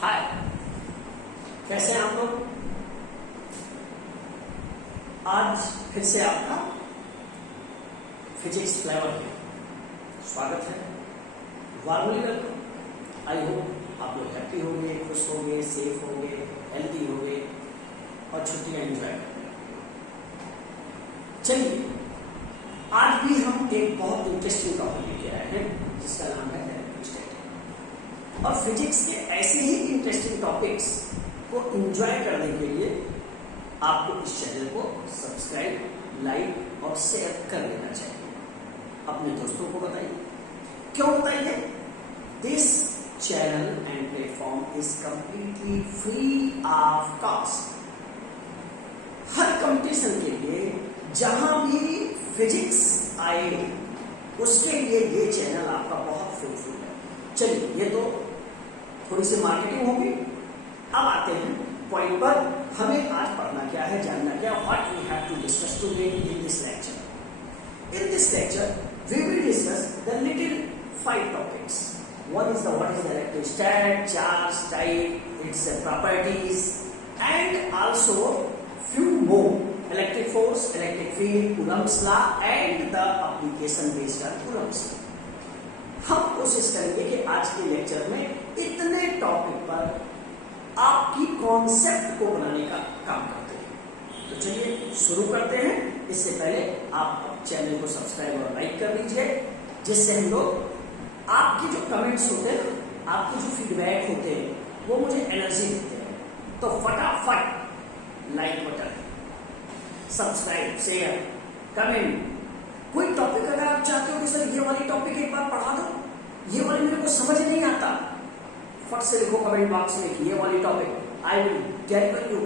हाय, कैसे हैं आप लोग। आज फिर से आपका फिजिक्स फ्लेवर में स्वागत है। Warmly welcome. आई होप आप लोग हैप्पी होंगे, खुश होंगे, सेफ होंगे, हेल्थी होंगे और छुट्टियां एंजॉय करेंगे। चलिए, आज भी हम एक बहुत इंटरेस्टिंग टॉपिक लेके आए हैं जिसका नाम है इलेक्ट्रोस्टैटिक। और फिजिक्स के ऐसे ही इंटरेस्टिंग टॉपिक्स को एंजॉय करने के लिए आपको इस चैनल को सब्सक्राइब, लाइक और शेयर कर लेना चाहिए। अपने दोस्तों को बताइए। क्यों बताइए? This channel and platform is completely free of cost. Her competition के लिए जहां भी फिजिक्स आए उसके लिए ये चैनल आपका बहुत फ्रूटफुल है। चलिए, ये तो थोड़ी सी मार्केटिंग होगी। अब आते हैं पॉइंट पर। हमें आज पढ़ना क्या है, जानना क्या, what we have to discuss today in this lecture. In this lecture we will discuss the little 5 topics. One is what is the electrostat, charge, type, its properties, and also few more: electric force, electric field, Coulomb's law, and the application based on Coulomb's law. हम कोशिश करेंगे कि आज के lecture में इतने topic पर आपकी कॉन्सेप्ट को बनाने का काम करते हैं। तो चलिए शुरू करते हैं। इससे पहले आप चैनल को सब्सक्राइब और लाइक कर लीजिए, जिससे हम लोग आपके जो कमेंट्स होते हैं, आपके जो फीडबैक होते हैं, वो मुझे एनर्जी देते हैं। तो फटाफट like button, subscribe, share, comment. कोई टॉपिक अगर आप चाहते हो कि सर ये वाली टॉपिक एक बार पढ़ा दो, ये वाली मेरे को समझ नहीं आता, फट से लिखो कमेंट बॉक्स में कि ये वाली topic. I will deliver you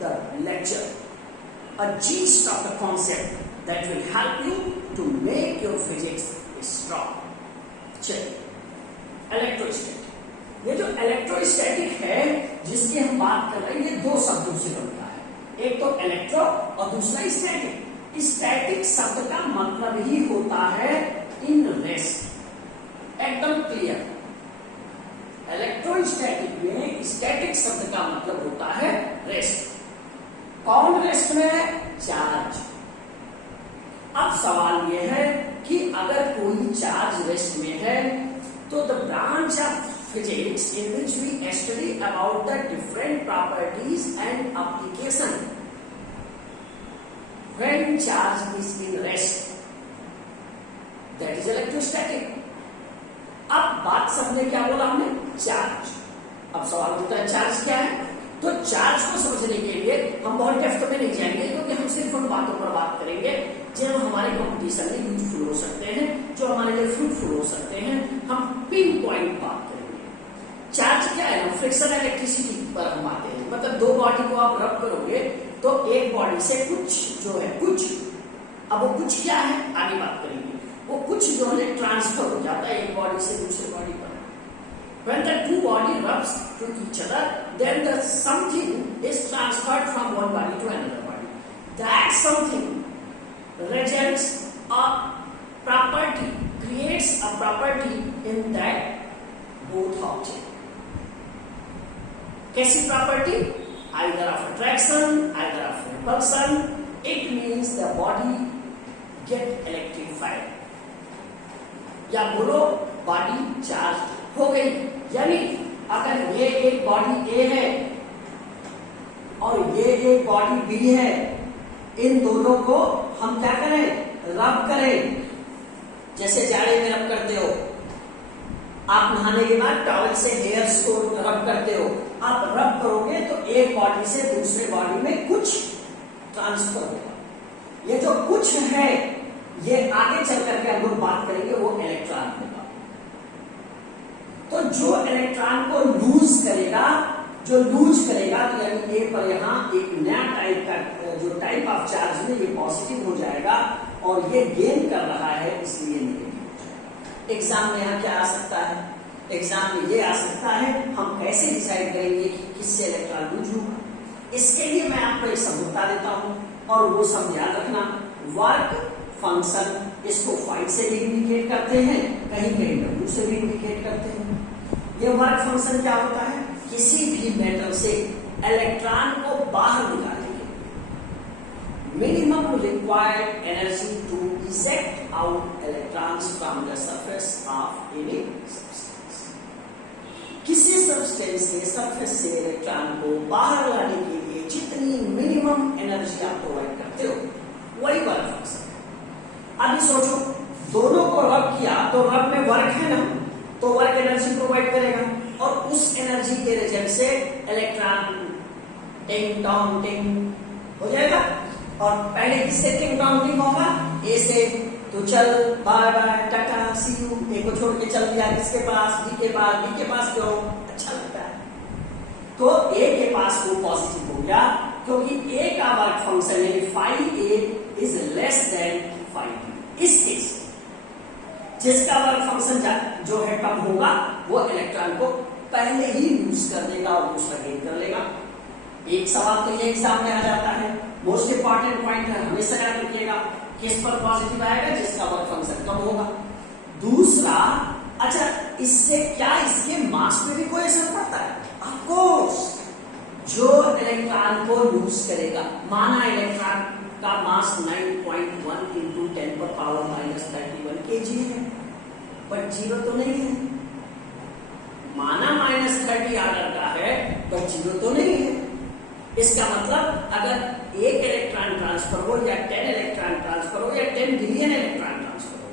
the lecture, a gist of the concept that will help you to make your physics strong. चलिए, इलेक्ट्रोस्टैटिक। ये जो इलेक्ट्रोस्टैटिक है जिसकी हम बात कर रहे हैं, ये 2 शब्दों से बनता है। एक तो इलेक्ट्रो और दूसरा स्टैटिक। स्टैटिक शब्द का मतलब ही होता है इन रेस्ट। एकदम क्लियर। इलेक्ट्रोस्टैटिक में स्टैटिक शब्द का मतलब होता है रेस्ट। कौन रेस्ट में है? चार्ज। अब सवाल यह है कि अगर कोई चार्ज रेस्ट में है तो the branch of physics in which we study about the different properties and application when charge is in rest, that is electrostatic. अब बात समझे, क्या बोला हमने? चार्ज। अब सवाल होता है चार्ज क्या है। तो चार्ज को समझने के लिए हम बहुत डेप्थ में नहीं जाएंगे, क्योंकि हम सिर्फ उन बातों पर बात करेंगे जो हमारे कंपटीशन में यूजफुल हो सकते हैं, जो हमारे लिए फ्रूटफुल हो सकते हैं। हम पिन पॉइंट बात करेंगे। चार्ज क्या है? फ्रिक्शन इलेक्ट्रिसिटी पर हम आते हैं। मतलब 2 बॉडी को आप रब करोगे तो एक बॉडी से कुछ जो है कुछ, अब वो कुछ क्या है आगे बात करेंगे। वो कुछ जो है ट्रांसफर हो जाता है एक बॉडी से दूसरे बॉडी पर। When the 2 body rubs to each other, then the something is transferred from one body to another body. That something results a property, creates a property in that both object. कैसी property? Either of attraction, either of repulsion. It means the body get electrified. या बोलो body charge हो गई। यानी अगर ये एक body ए है और ये एक बॉडी बी है, इन दोनों को हम क्या करें? रब करें। जैसे जाड़े में रब करते हो, आप नहाने के बाद टॉवल से हेयर्स को रब करते हो। आप रब करोगे तो एक बॉडी से दूसरे बॉडी में कुछ ट्रांसफर होगा। ये जो कुछ है ये आगे चल करके हम लोग बात करेंगे, वो इलेक्ट्रॉन होगा। तो जो इलेक्ट्रॉन को लूज करेगा, तो यानी ए पर यहां एक नया टाइप का जो टाइप ऑफ चार्ज में ये पॉजिटिव हो जाएगा और ये गेन कर रहा है, इसलिए नेगेटिव। एग्जाम में यहां क्या आ सकता है? एग्जाम में ये आ सकता है, हम कैसे डिसाइड करेंगे कि किससे इलेक्ट्रॉन लूज होगा। इसके लिए मैं आपको एक शब्द बता देता हूं और वो शब्द याद रखना। वर्क फंक्शन, इसको फाइव से भी इंडिकेट करते हैं, कहीं कहीं डब्ल्यू से भी इंडिकेट करते हैं। ये वर्क फंक्शन क्या होता है किसी भी मेटल से इलेक्ट्रॉन को बाहर निकालने के लिए minimum required energy to eject out electrons from the surface of any substance. किसी सब्सटेंस के सरफेस से इलेक्ट्रॉन को बाहर लाने के लिए जितनी मिनिमम एनर्जी आप प्रोवाइड करते हो वही वर्क फंक्शन है। अभी सोचो दोनों को रब किया तो रब में वर्क है ना, तो वर्क एनर्जी प्रोवाइड करेगा और उस एनर्जी के रिजल्ट से इलेक्ट्रॉन टिंग टोंग टिंग हो जाएगा। और पहले किससे टिंग टोंग टिंग होगा? ए से, तो चल bye bye tata see you, A को छोड़ के चल दिया किसके पास? बी के पास। बी के पास क्यों? अच्छा लगता है। तो ए के पास वो पॉजिटिव हो गया क्योंकि ए का वर्क फंक्शन है phi A is less than phi B. इस केस जिसका वर्क फंक्शन जो है कम होगा वो इलेक्ट्रॉन को पहले ही यूज कर देगा और दूसरा गेन कर लेगा। एक सवाल तो ये एग्जाम में आ जाता है, मोस्ट इंपॉर्टेंट पॉइंट है, हमेशा याद रखिएगा किस पर पॉजिटिव आएगा? जिसका वर्क फंक्शन कम होगा। दूसरा, अच्छा इससे क्या इसके मास पे भी कोई असर पड़ता है? ऑफ कोर्स, जो इलेक्ट्रॉन को लूज करेगा, माना इलेक्ट्रॉन का मास 9.1 इंटू 10 पर पावर -31 kg है, बट जीरो तो नहीं है। माना -30 ऑर्डर का है बट जीरो तो नहीं है। इसका मतलब अगर एक इलेक्ट्रॉन ट्रांसफर हो या 10 इलेक्ट्रॉन ट्रांसफर हो या 10 बिलियन इलेक्ट्रॉन ट्रांसफर हो,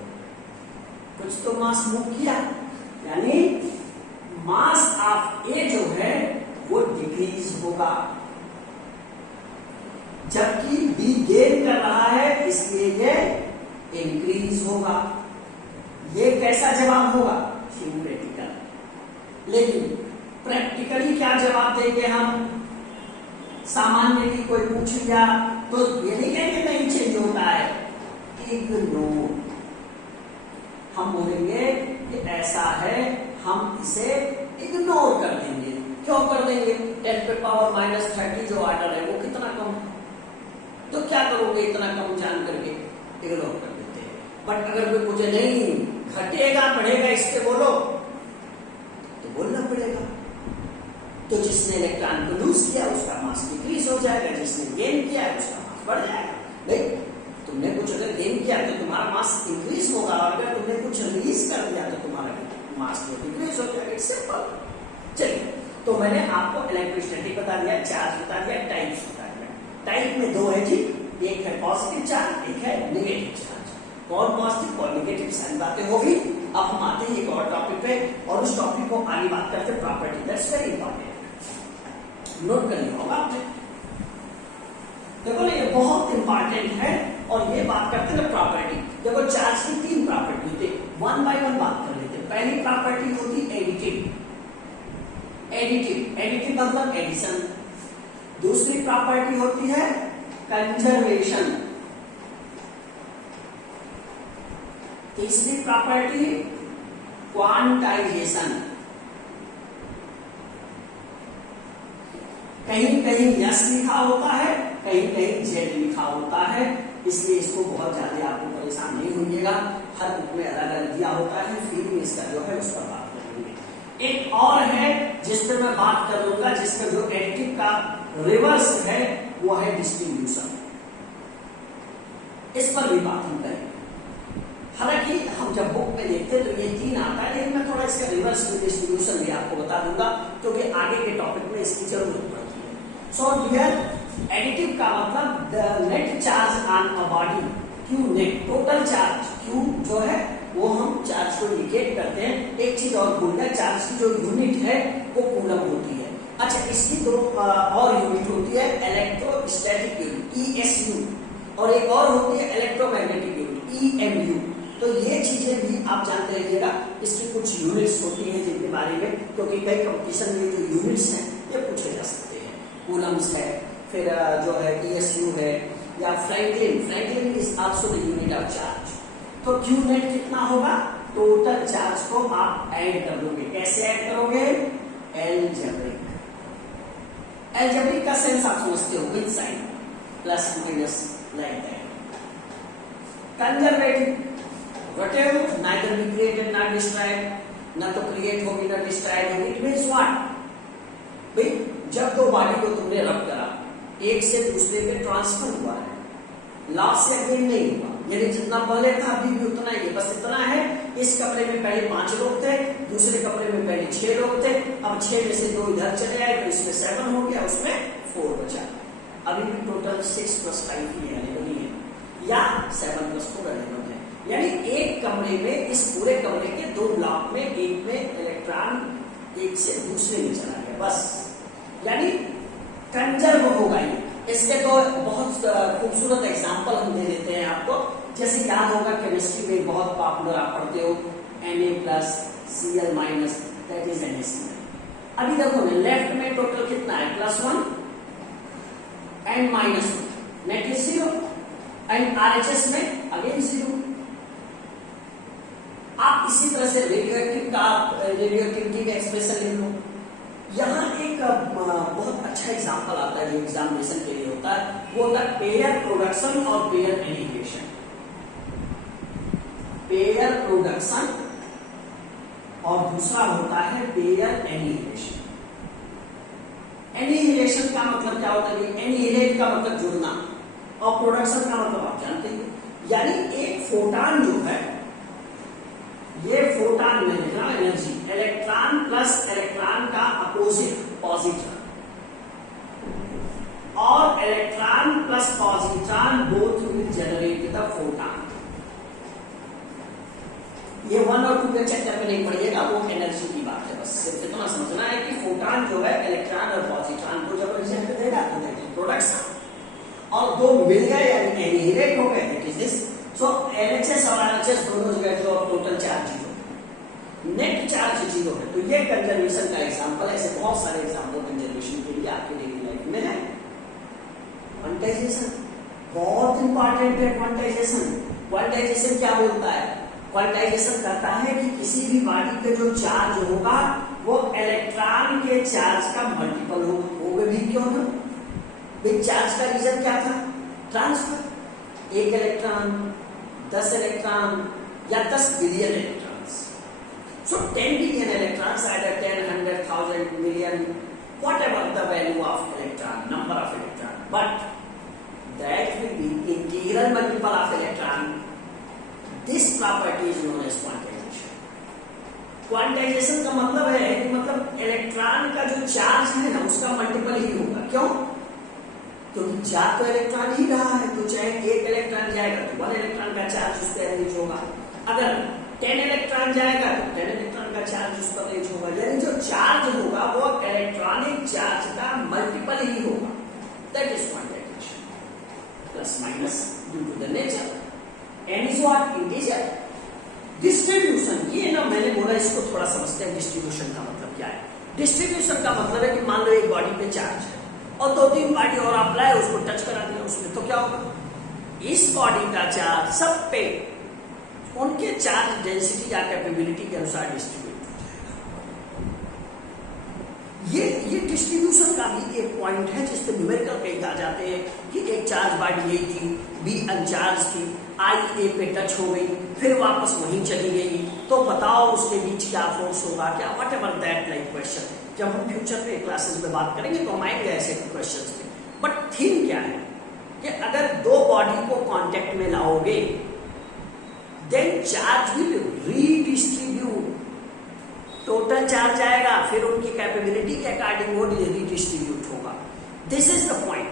कुछ तो मास मूव किया, यानी मास ऑफ ए जो है वो डिक्रीज होगा, जबकि बी गेन कर रहा है इसलिए ये इंक्रीज होगा। ये कैसा जवाब होगा? थ्योरेटिकल। लेकिन प्रैक्टिकली क्या जवाब देंगे हम? सामान्यतः कोई पूछ लिया तो ये नहीं कहेंगे नहीं चेंज होता है, इग्नोर। हम बोलेंगे कि ऐसा है, हम इसे इग्नोर कर देंगे। क्यों कर देंगे? 10 पे पावर -30 जो ऑर्डर है वो कितना कम है, तो क्या करोगे इतना कम जान करके? इग्नोर कर देते हैं। बट अगर कोई पूछे नहीं घटेगा बढ़ेगा इस पे बोलो, तो बोलना पड़ेगा। तो जिसने इलेक्ट्रॉन को लूज किया उसका मास डिक्रीज हो जाएगा, जिसने गेन किया उसका मास बढ़ जाएगा। नहीं, तुमने कुछ अगर गेन किया तो तुम्हारा मास इंक्रीज होगा, और अगर तुमने कुछ रिलीज कर दिया तो तुम्हारा मास डिक्रीज हो जाएगा। It's simple. चलिए, तो मैंने आपको इलेक्ट्रोस्टैटिक बता दिया, चार्ज बता दिया, टाइप्स बता दिया। टाइप में दो है जी, एक है पॉजिटिव चार्ज, एक है नेगेटिव चार्ज। कौन पॉजिटिव और नेगेटिव सारी बातें होगी। अब हम आते हैं एक और टॉपिक पे, और उस टॉपिक को आगे बात करते हैं property. That's very important, note कर लिया होगा आपने। देखो ना, ये बहुत इंपॉर्टेंट है और ये बात करते हैं प्रॉपर्टी। देखो चार्ज की 3 प्रॉपर्टी होती है, 1 बाय 1 बात कर लेते हैं। पहली प्रॉपर्टी होती है एडिटिव। एडिटिव मतलब एडिशन। दूसरी प्रॉपर्टी होती है कंजर्वेशन। तीसरी प्रॉपर्टी क्वांटाइजेशन। कहीं कहीं यस लिखा होता है, कहीं कहीं जेड लिखा होता है, इसलिए इसको बहुत ज्यादा आपको परेशान नहीं होइएगा। हर बुक में अलग अलग दिया होता है, फीलिंग इसका जो है उस पर बात करेंगे। एक और है जिस पर मैं बात कर लूंगा, जिसका जो एडिटिव का रिवर्स है वो है डिस्ट्रीब्यूशन। इस पर भी बात हम करेंगे। हालांकि हम जब बुक में देखते हैं तो ये 3 आता है, लेकिन मैं थोड़ा इसका रिवर्स डिस्ट्रीब्यूशन भी आपको बता दूंगा क्योंकि आगे के टॉपिक में इसकी जरूरत पड़ती है। सो हियर एडिटिव का मतलब the net charge on a body, Q net, total charge. Q जो है वो हम चार्ज को इंडिकेट करते हैं। एक चीज और भूल गए, चार्ज की जो यूनिट है वो कूलम होती है। अच्छा, इसकी 2 और यूनिट होती है, इलेक्ट्रोस्टैटिक यूनिट ESU, और एक और होती है इलेक्ट्रोमैग्नेटिक यूनिट EMU। तो ये चीजें भी आप जानते रहिएगा। इसकी कुछ यूनिट्स होती हैं जिनके बारे में, क्योंकि कई कंपटीशन में जो यूनिट्स हैं ये पूछे जा सकते हैं। कूलम्स है, फिर जो है ESU है, या Franklin is also the unit of charge. तो क्यू नेट कितना होगा? टोटल चार्ज को आप ऐड कर दोगे। कैसे ऐड करोगे? एलजेब्रिक। एलजेब्रिक का सेंस आप समझते हो, with sign, plus minus, like that. Conservative, whatever, neither be created nor destroyed, ना तो क्रिएट होगी ना डिस्ट्रॉयड होगी। It means what? जब दो बॉडी को तुमने रब करा, एक से दूसरे पे ट्रांसफर हुआ है, लॉस या गेन नहीं हुआ, यानी जितना पहले था अभी भी उतना ही है, बस इतना है इस कमरे में पहले 5 लोग थे, दूसरे कमरे में पहले 6 लोग थे, अब 6 में से 2 इधर चले आए तो इसमें 7 हो गया, उसमें 4 बचा। अभी भी टोटल 6 + 5 ही अवेलेबल है, या 7 + 4 अवेलेबल है। यानी एक कमरे में, इस पूरे कमरे के 2 ब्लॉक में, एक में इलेक्ट्रॉन एक से दूसरे में चला गया, बस। यानी कंजर्व होगा ये। इसके तो बहुत खूबसूरत एग्जाम्पल हम दे देते हैं आपको, जैसे याद होगा केमिस्ट्री में बहुत पॉपुलर आप पढ़ते हो Na+Cl- दैट इज NaCl। अभी देखो लेफ्ट में टोटल कितना है, +1 and -1, net is 0, and RHS में अगेन 0। आप इसी तरह से रेडियोएक्टिविटी का एक्सप्रेशन लिख लो। यहाँ एक बहुत अच्छा एग्जांपल आता है जो एग्जामिनेशन के लिए होता है, वो होता है पेयर प्रोडक्शन और पेयर एनिहिलेशन। पेयर प्रोडक्शन और दूसरा होता है पेयर एनिहिलेशन। एनिहिलेशन का मतलब क्या होता है, एनिहिलेट का मतलब जुड़ना, और प्रोडक्शन का मतलब आप जानते हैं, यानी एक फोटॉन जो है, ये फोटॉन में लिखना एनर्जी, इलेक्ट्रॉन प्लस इलेक्ट्रॉन का अपोजिट पॉजिट्रॉन, और electron plus positron both will generate the photon. ये 1 और 2 के चक्कर में नहीं पड़िएगा, वो एनर्जी की बात है, बस सिर्फ इतना समझना है कि फोटॉन जो है इलेक्ट्रॉन और पॉजिट्रॉन को जब रिजेक्ट देगा तो दैट इज प्रोडक्शन, और दो मिल गए यानी एनिहिलेट हो गए, that is this. So LHS और RHS दोनों जगह जो टोटल चार्ज 0, नेट चार्ज 0 है। तो ये कंजर्वेशन का एग्जांपल है, ऐसे बहुत सारे एग्जांपल कंजर्वेशन के लिए आपके डेली लाइफ में है। क्वांटाइजेशन बहुत इंपॉर्टेंट है। क्वांटाइजेशन क्या बोलता है, क्वांटाइजेशन कहता है कि किसी भी बॉडी पे जो चार्ज होगा वो इलेक्ट्रॉन के चार्ज का मल्टीपल होगा भी क्यों ना। बिग चार्ज का रीजन क्या था, ट्रांसफर, 1 इलेक्ट्रॉन 10 इलेक्ट्रॉन या 10 billion electrons. So 10 billion electrons, either 10, 100, 1000, million, whatever the value of electron, number of electron, but that will be integral multiple of electron. This property is known as quantization. Quantization का मतलब है कि मतलब electron का जो charge है ना उसका मल्टीपल ही होगा। क्यों? क्योंकि जा तो इलेक्ट्रॉन ही रहा है, तो चाहे 1 इलेक्ट्रॉन जाएगा तो 1 इलेक्ट्रॉन का चार्ज उस पर अरेंज होगा, अगर 10 इलेक्ट्रॉन जाएगा तो 10 इलेक्ट्रॉन का चार्ज उस पर अरेंज होगा। यानी जो चार्ज होगा वो इलेक्ट्रॉनिक चार्ज का मल्टीपल ही होगा, that is quantisation. Plus minus due to the nature. N is what, integer. Distribution, ये ना मैंने बोला इसको थोड़ा समझते हैं, डिस्ट्रीब्यूशन का मतलब क्या है। डिस्ट्रीब्यूशन का मतलब है कि मान लो एक बॉडी पे चार्ज है और 2-3 बॉडी और आप लाए उसको टच करा दिया उसमें, तो क्या होगा, इस बॉडी का चार्ज सब पे उनके चार्ज डेंसिटी या कैपेबिलिटी के अनुसार डिस्ट्रीब्यूट हो जाएगा। ये डिस्ट्रीब्यूशन का भी एक पॉइंट है जिस पे न्यूमेरिकल कई आ जाते हैं कि एक चार्ज बॉडी ए थी, बी अनचार्ज थी, आई ए पे टच हो गई फिर वापस वहीं चली गई, तो बताओ उसके बीच क्या फोर्स होगा, क्या what ever that like question. जब हम फ्यूचर में क्लासेस में बात करेंगे तो हम आएंगे ऐसे क्वेश्चंस में। बट थीम क्या है कि अगर 2 बॉडी को कांटेक्ट में लाओगे then charge will redistribute, total charge आएगा फिर उनकी कैपेबिलिटी के अकॉर्डिंग वो रीडिस्ट्रीब्यूट होगा। This is the point.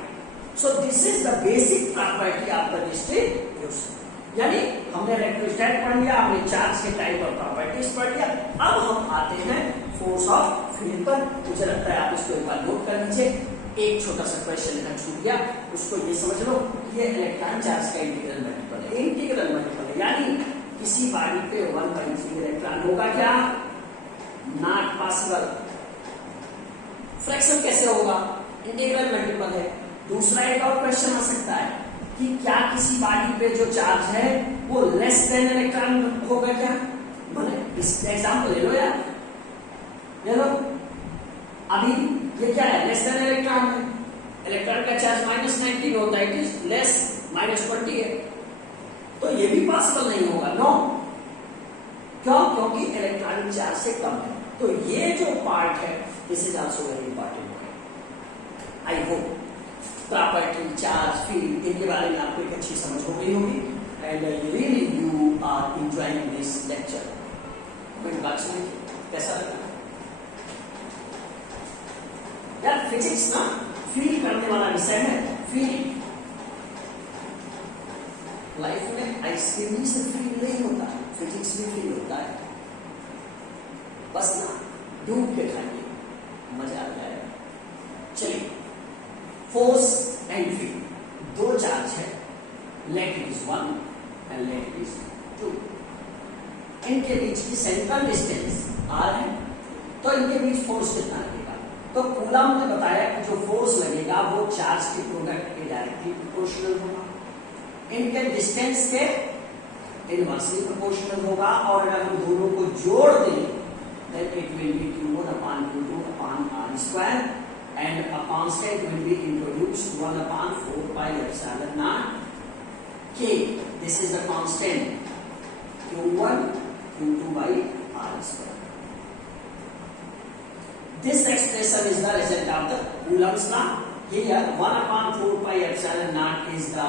So this is the basic property of the distribution. यानी हमने इलेक्ट्रोस्टैटिक पढ़ लिया, हमने चार्ज के टाइप और प्रॉपर्टीज पढ़ लिया। अब हम आते हैं फोर्स ऑफ फील्ड पर। मुझे लगता है आप इसको एक बार नोट कर लीजिए। एक छोटा सा क्वेश्चन लिखना छूट गया, उसको ये समझ लो, ये इलेक्ट्रॉन चार्ज का इंटीग्रल मल्टीपल है। इंटीग्रल मल्टीपल है यानी किसी बॉडी पे 1.3 इलेक्ट्रॉन होगा क्या, नॉट पॉसिबल। फ्रैक्शन कैसे होगा, इंटीग्रल मल्टीपल है। दूसरा एक और क्वेश्चन आ सकता है कि क्या किसी बॉडी पे जो चार्ज है वो लेस देन इलेक्ट्रॉन होगा क्या। बोले इसका एग्जांपल ले लो यार, ले लो। अभी ये क्या है, लेस देन इलेक्ट्रॉन है, इलेक्ट्रॉन का चार्ज -19 होता है, इट इज लेस -20 है, तो ये भी पॉसिबल नहीं होगा। नो, क्यों, क्योंकि इलेक्ट्रॉनिक चार्ज से कम है। तो ये जो पार्ट है this is also very important. I hope property, charge, field, इनके बारे में आपको एक अच्छी समझ हो गई होगी and really you are enjoying this lecture. Comment box में कैसा लगा यार? फिजिक्स ना फील करने वाला विषय है। फील लाइफ में आइसक्रीम ही से फील नहीं होता, फिजिक्स में फील होता है। बस ना डूब के खाइए, मजा आ जाएगा। चलिए, फोर्स एंड फील्ड, दो चार्ज है, let is 1 and let is 2। इनके बीच की सेंट्रल डिस्टेंस r है, तो इनके बीच फोर्स कितना लगेगा? तो कूलम ने बताया कि जो फोर्स लगेगा वो चार्ज के प्रोडक्ट के डायरेक्टली प्रोपोर्शनल होगा, इनके डिस्टेंस के इनवर्सली प्रोपोर्शनल होगा, और अगर हम दोनों को जोड़ दें then it will be q1 upon q2 upon r square and a constant will be introduced 1 upon 4 pi epsilon naught k. This is the constant q1 q2 by r square. This expression is the result of the Coulomb's law. Here 1 upon 4 pi epsilon naught is the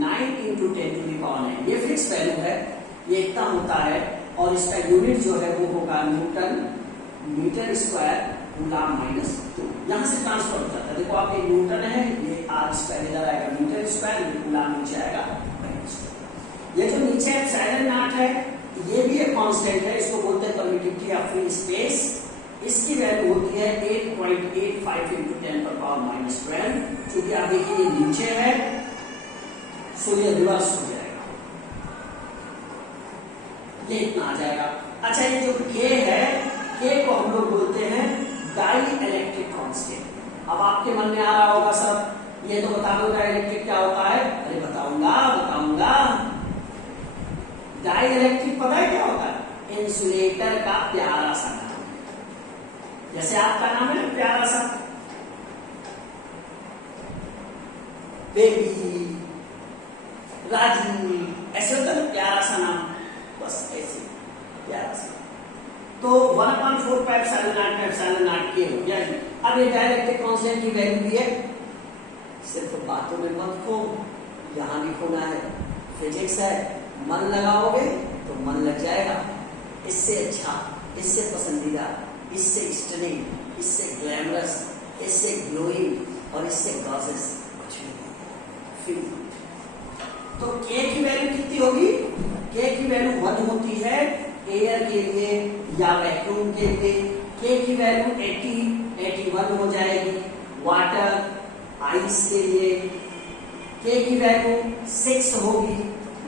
9 into 10 to the power 9. ये fix value है, ये इतना होता है, और इसका unit जो है वो होगा newton metre square coulomb minus 2। यहां से ट्रांसफर हो जाता है। देखो आप, ये न्यूटन है, ये आर स्क्वायर इधर आएगा मीटर स्क्वायर, ये कूलम नीचे आएगा माइनस 2। ये जो नीचे एप्सिलॉन नॉट है, ये भी एक कांस्टेंट है, इसको बोलते हैं परमिटिविटी ऑफ फ्री स्पेस। इसकी वैल्यू होती है 8.85 into 10 पर पावर माइनस 12। क्योंकि आप देखिए ये नीचे है, सो ये रिवर्स हो जाएगा, ये इतना आ जाएगा। अच्छा, ये जो k है, k को हम लोग बोलते हैं डाई इलेक्ट्रिक कांस्टेंट। अब आपके मन में आ रहा होगा सर ये तो बता दो डाई इलेक्ट्रिक क्या होता है। अरे बताऊंगा। डाई इलेक्ट्रिक पता है क्या होता है? इंसुलेटर का प्यारा सा नाम, जैसे आपका नाम है ना प्यारा सा, बेबी, राजू, ऐसे होता है ना प्यारा सा नाम, बस ऐसे प्यारा सा। तो 1/4 पाई एप्सिलॉन नॉट के हो गया। अब ये डाइलेक्ट्रिक कांस्टेंट की वैल्यू भी है, सिर्फ बातों में मत खो, यहां भी खोना है। फिजिक्स है, मन लगाओगे तो मन लग जाएगा। इससे अच्छा, इससे पसंदीदा, इससे स्टनिंग, इससे ग्लैमरस, इससे ग्लोइंग और इससे गॉर्जियस कुछ नहीं। तो k की वैल्यू कितनी होगी? k की वैल्यू 1 होती है एयर के लिए या वैक्यूम के लिए। k की वैल्यू 81 हो जाएगी वाटर, आइस के लिए। k की वैल्यू 6 होगी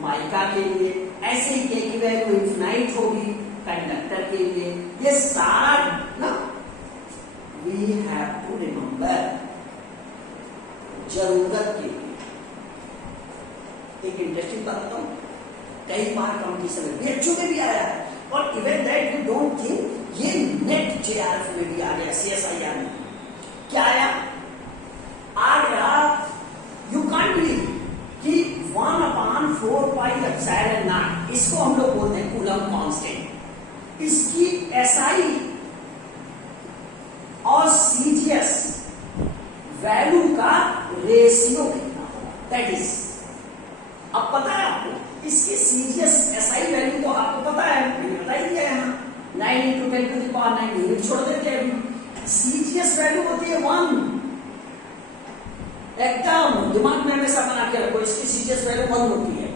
माइका के लिए। ऐसे ही k की वैल्यू इन्फिनाइट होगी कंडक्टर के लिए। ये सारा ना वी हैव टू रिमेंबर, जरूरत के लिए। एक इंटरेस्टिंग बात बताऊं, कई बार कंपटीशन में बीएचयू में भी आया है, और even that you don't think ये नेट जेआरएफ में भी आ गया, सीएसआईआर में क्या आया? आ गया, यू कांट बिलीव कि 1/4 पाई एप्सिलॉन नॉट, इसको हम लोग बोलते हैं कूलम कांस्टेंट। इसकी एसआई और सीजीएस वैल्यू का रेशियो कितना होगा, दैट इज। अब पता है आपको इसकी सीजीएस एसआई वैल्यू तो आपको पता है, मैंने बता ही दिया यहाँ 9 into 10 to the power 9, unit छोड़ देते हैं अभी। सीजीएस वैल्यू होती है 1, एकदम दिमाग में हमेशा बना के रखो, इसकी सीजीएस वैल्यू 1 होती है।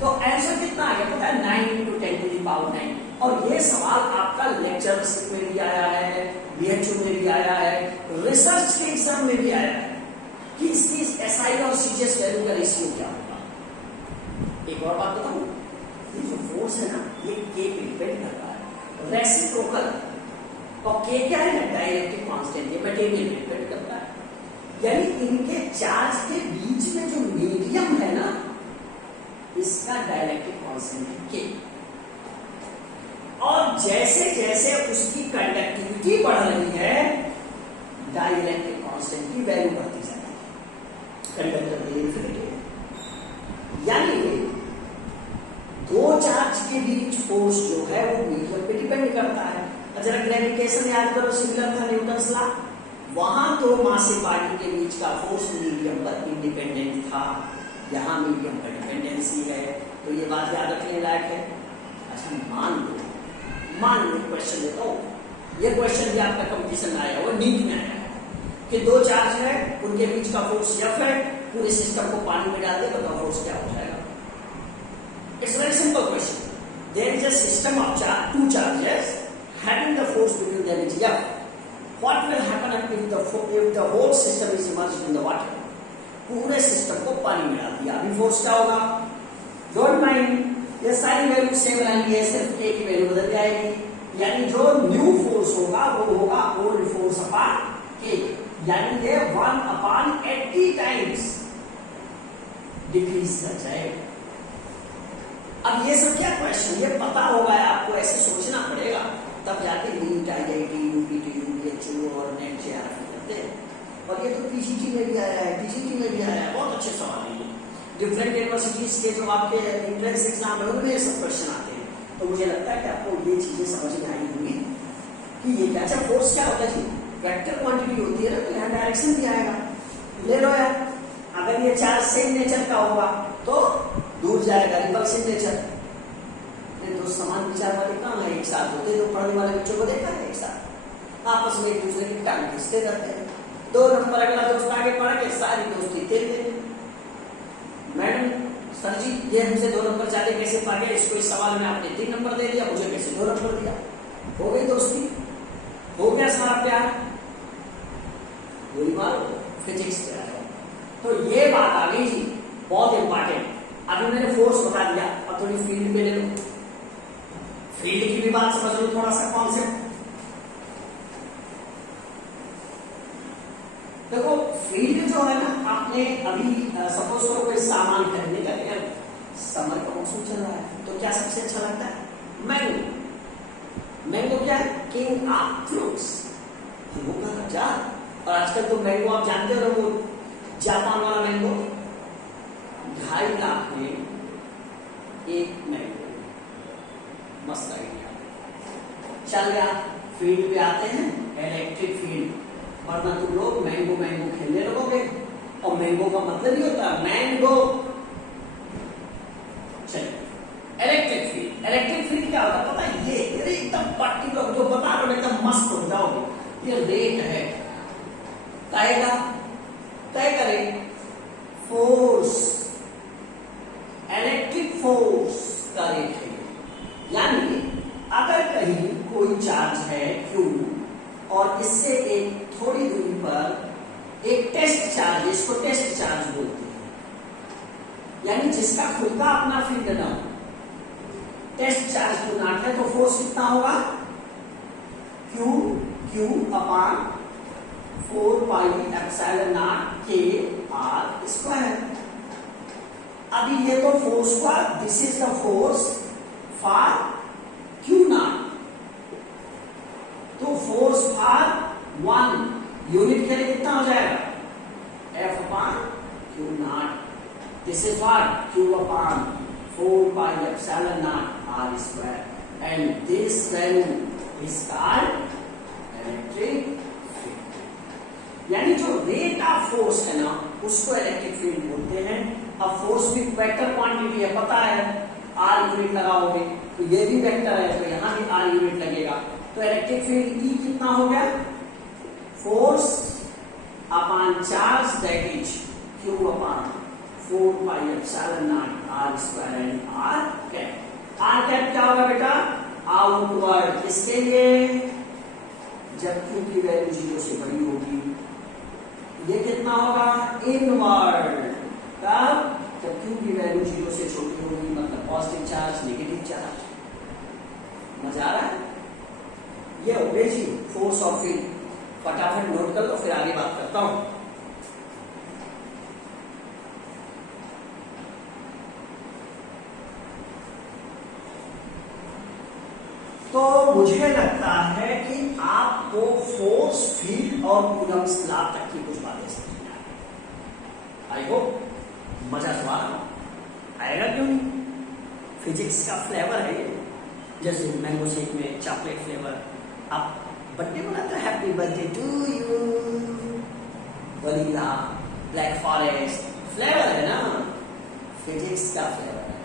तो आंसर कितना आ गया पता है? 9 into 10 to the power 9। और ये सवाल आपका लेक्चरशिप में भी आया है, बीएचयू में भी आया है, रिसर्च के एग्जाम में भी आया है कि इसकी एसआई और सीजीएस वैल्यू का रेशियो क्या होगा। एक और बात बताऊं, ये जो फोर्स है ना, ये k पे डिपेंड करता है, रेसिप्रोकल। और k क्या है ना, डाइलेक्ट्रिक कांस्टेंट, ये मटेरियल पे डिपेंड करता है। यानी इनके चार्ज के बीच में जो मीडियम है ना, इसका डाइलेक्ट्रिक कांस्टेंट है k। और जैसे जैसे उसकी कंडक्टिविटी बढ़ रही है, डाइलेक्ट्रिक कांस्टेंट की वैल्यू बढ़ती जाती है। कंडक्टर में इन्फिनिटी है, यानी दो चार्ज के बीच फोर्स जो है वो मीडियम पे डिपेंड करता है। जरा ग्रेविटेशन याद करो, सिमिलर था न्यूटन्स लॉ। वहां तो मासिक पार्टी के बीच का फोर्स मीडियम पर इंडिपेंडेंट था, यहाँ मीडियम पर डिपेंडेंसी है। तो ये बात याद रखने लायक है। अच्छा मान लो क्वेश्चन देता हूँ, ये क्वेश्चन भी आपका कंपटीशन में आया हुआ, नीट में आया है कि दो चार्ज है, उनके बीच का फोर्स F है, पूरे सिस्टम को पानी में डाल दे, बताओ फोर्स क्या हो जाएगा। It's very simple question. There is a system of charge, two charges having the force between them is F. What will happen if the whole system is immersed in the water? पूरे system को पानी में डाल दिया, अभी force क्या होगा? Don't mind, ये सारी वैल्यू सेम रहेंगी, सिर्फ k की वैल्यू बदल जाएगी। यानी जो न्यू फोर्स होगा वो होगा ओल्ड फोर्स अपॉन k, यानी ये 1/80 टाइम्स डिक्रीज कर जाएगा। अब ये सब क्या क्वेश्चन, ये पता होगा आपको, ऐसे सोचना पड़ेगा, तब जाके नीट IIT UPTU BHU और नेट JRF करते हैं। और ये तो PGT में भी आया है, PGT में भी आया है, बहुत अच्छे सवाल है। डिफरेंट यूनिवर्सिटीज के जो आपके एंट्रेंस एग्जाम है उनमें ये सब क्वेश्चन आते हैं। तो मुझे लगता है कि आपको ये चीजें समझ में आई होंगी कि ये क्या। अच्छा फोर्स क्या होता है जी, वेक्टर क्वांटिटी होती है ना, तो यहाँ डायरेक्शन भी आएगा। ले लो यार, अगर ये चार्ज सेम नेचर का होगा तो दूर जाएगा, रिपल्सिव नेचर। तो समान विचार वाले कहाँ है, एक साथ होते, तो पढ़ने वाले बच्चों को देखा है एक साथ आपस में एक दूसरे की टांग खींचते रहते हैं। 2 नंबर अगला दोस्त आगे पढ़ के सारी दोस्ती तेल दे, मैडम सर जी ये हमसे 2 नंबर ज्यादा कैसे पा गया, इसको इस सवाल में आपने 3 नंबर दे दिया, मुझे कैसे 2 नंबर दिया। हो गई दोस्ती, हो गया सारा प्यार, गोली मारो, फिजिक्स प्यार है। तो ये बात आ गई जी, बहुत इंपॉर्टेंट। अभी मैंने फोर्स बता दिया, अब थोड़ी फील्ड पे ले लो, फील्ड की भी बात समझ लो, थोड़ा सा कॉन्सेप्ट देखो। फील्ड जो है ना, आपने अभी सपोज करो कोई सामान खरीदने का है, समर का मौसम चल रहा है, तो क्या सबसे अच्छा लगता है? मैंगो। मैंगो क्या है? किंग ऑफ फ्रूट्स, फलों का राजा। और आजकल तो मैंगो आप जानते हो, वो जापान वाला मैंगो 2.5 लाख में एक मैंगो, मस्त आइडिया। चल गया, फील्ड पे आते हैं, इलेक्ट्रिक फील्ड। वरना तुम लोग मैंगो मैंगो खेलने लगोगे, और मैंगो का मतलब ही होता है मैंगो। चलिए इलेक्ट्रिक फील्ड, इलेक्ट्रिक फील्ड क्या होता है पता है? ये एकदम पर्टिकुलर जो बता रहा हूं, एकदम मस्त हो जाओगे। ये रेट है, तय करे फोर्स, इलेक्ट्रिक फोर्स का रेट है। यानी अगर कहीं कोई चार्ज है Q और इससे एक थोड़ी दूरी पर एक टेस्ट चार्ज, इसको टेस्ट चार्ज बोलते हैं, यानी जिसका खुद का अपना फील्ड ना हो, टेस्ट चार्ज को नाट है, तो फोर्स कितना होगा? Q upon 4πε0 kr²। अभी ये तो फोर्स हुआ, this is the force for Q0। तो फोर्स फॉर 1 यूनिट के लिए कितना हो जाएगा? F upon Q0। This is what? Q upon 4πε0 r²। And this value is called electric field. यानी जो रेट ऑफ फोर्स है ना, उसको इलेक्ट्रिक फील्ड बोलते हैं। अब फोर्स भी वेक्टर क्वांटिटी है, पता है, r यूनिट लगाओगे तो ये भी वेक्टर है, तो यहां भी r यूनिट लगेगा। तो इलेक्ट्रिक फील्ड E कितना हो गया? Force upon charge, that is Q upon 4πε0 r² and r cap. r cap क्या होगा बेटा? आउटवर्ड। किसके लिए? जब Q की वैल्यू 0 से बड़ी होगी। ये कितना होगा? इनवर्ड। कब? जब Q की वैल्यू 0 से छोटी होगी, मतलब पॉजिटिव चार्ज, नेगेटिव चार्ज। मजा आ रहा है? ये हो गई जी फोर्स ऑफ फील्ड। फटाफट नोट कर लो, फिर आगे बात करता हूं। तो मुझे लगता है कि आपको फोर्स, फील्ड और कूलम्ब्स लॉ तक की कुछ बातें समझ में आई होप। मजा तो आएगा क्यों नहीं? फिजिक्स का फ्लेवर है ये। जैसे मैंगो शेक में चॉकलेट फ्लेवर। आप बर्थडे मनाते हो, happy birthday to you. Vanilla, black forest, flavour है ना, फिजिक्स का फ्लेवर है।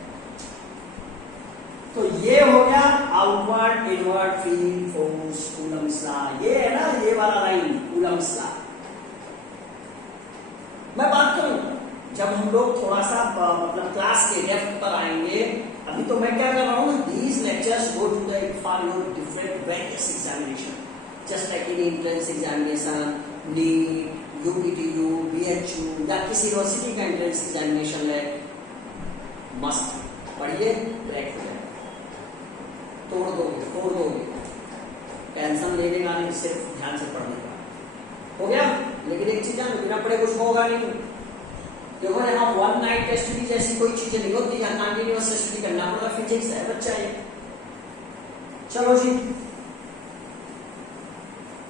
तो ये हो गया outward inward field force Coulomb's law. ये है ना, ये वाला लाइन कूलम्स लॉ। मैं बात करूं जब हम लोग थोड़ा सा मतलब क्लास के डेप्थ पर आएंगे, अभी तो मैं क्या कर रहा हूं, these lectures go to the for your different various examination, just like in entrance examination, NEET, UPTU, BHU या किसी यूनिवर्सिटी का एंट्रेंस एग्जामिनेशन है। मस्त पढ़िए, क्रैक हो जाए, तोड़ दोगे, फोड़ दोगे, टेंशन लेने का नहीं, सिर्फ ध्यान से पढ़ने का। हो गया। लेकिन एक चीज है, बिना पढ़े कुछ होगा नहीं। देखो यहाँ वन नाइट स्टडी जैसी कोई चीजें नहीं होती, यहाँ कंटिन्यूअस स्टडी करना पड़ेगा। फिजिक्स है बच्चा है। चलो जी,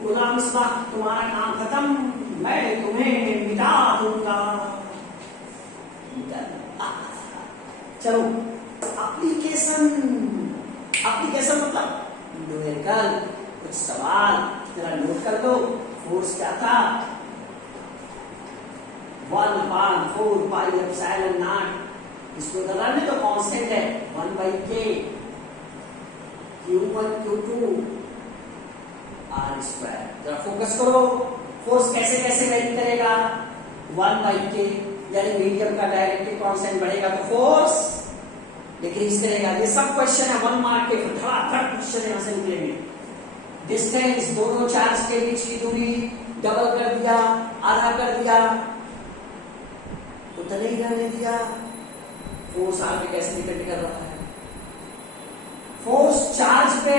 कूलम्स लॉ, तुम्हारा काम खत्म, मैं तुम्हें मिटा दूंगा। चलो एप्लीकेशन, एप्लीकेशन मतलब न्यूमेरिकल कुछ सवाल जरा नोट कर दो। फोर्स क्या था, 1/4 पाई एप्सिलॉन नॉट, इसको लगाने तो कांस्टेंट है 1/k Q1 Q2 R²। जरा फोकस करो, फोर्स कैसे कैसे वेरी करेगा, 1/k यानी मीडियम का डायरेक्टिव कांस्टेंट बढ़ेगा तो फोर्स डिक्रीज करेगा। ये सब क्वेश्चन है 1 मार्क के, धड़ाधड़ क्वेश्चन यहां से निकलेंगे। डिस्टेंस, दोनों चार्ज के बीच की दूरी डबल कर दिया, आधा कर दिया, उतना ही रहने दिया। फोर्स आगे कैसे डिपेंड कर रहा है, फोर्स चार्ज पे,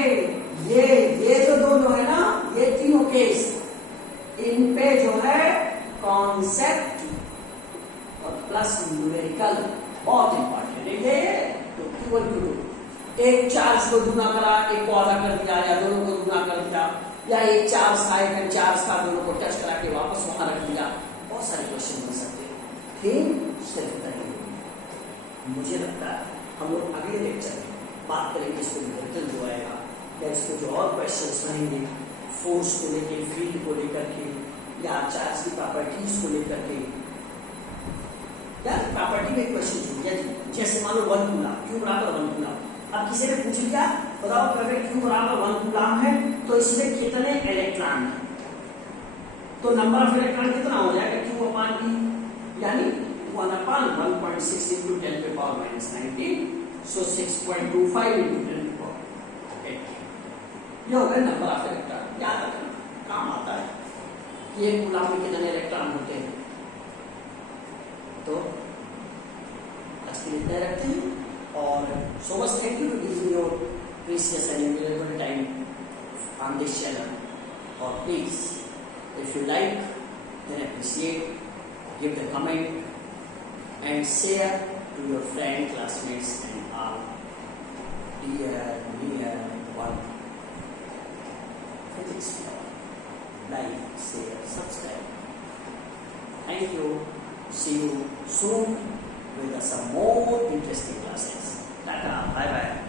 ये जो दोनों है ना, ये तीनों केस, इन पे जो है कॉन्सेप्ट और प्लस न्यूमेरिकल बहुत इंपॉर्टेंट है। तो Q1 Q2, एक चार्ज को गुना करा, एक को आधा कर दिया, या दोनों को गुना कर दिया, या एक चार्ज था एक चार्ज था, दोनों को टच करा के वापस वहां रख दिया। बहुत सारे क्वेश्चन बन सकते हैं। फिर सिर्फ नहीं, मुझे लगता है हम लोग अगले लेक्चर में बात करेंगे इसको न्यूमेरिकल जो आएगा, या इसको जो और क्वेश्चंस बनेंगे फोर्स को लेकर, फील्ड को लेकर के, या चार्ज की प्रॉपर्टीज को लेकर के। यार प्रॉपर्टी में क्वेश्चन छूट गया, जैसे मान लो 1 कूलम, Q बराबर 1 कूलम। अब किसी ने पूछ लिया, बताओ अगर Q बराबर 1 कूलम है तो इसमें कितने इलेक्ट्रॉन है, तो नंबर ऑफ इलेक्ट्रॉन कितना हो जाएगा, Q/V, यानी 1/1.6 into 10 to the power -19, so 6.25 into 10 to the power 8। ये हो गया नंबर ऑफ इलेक्ट्रॉन। याद रखना, काम आता है कि एक कूलम में कितने इलेक्ट्रॉन होते हैं। तो आज के लिए इतना रखते हैं, और so much thank you to giving your precious and valuable time on this channel. Or please, if you like, then appreciate, give the comment and share to your friend, classmates and all dear, near one. Physics club. Like, share, subscribe. Thank you. See you soon with some more interesting classes. Tata, bye bye.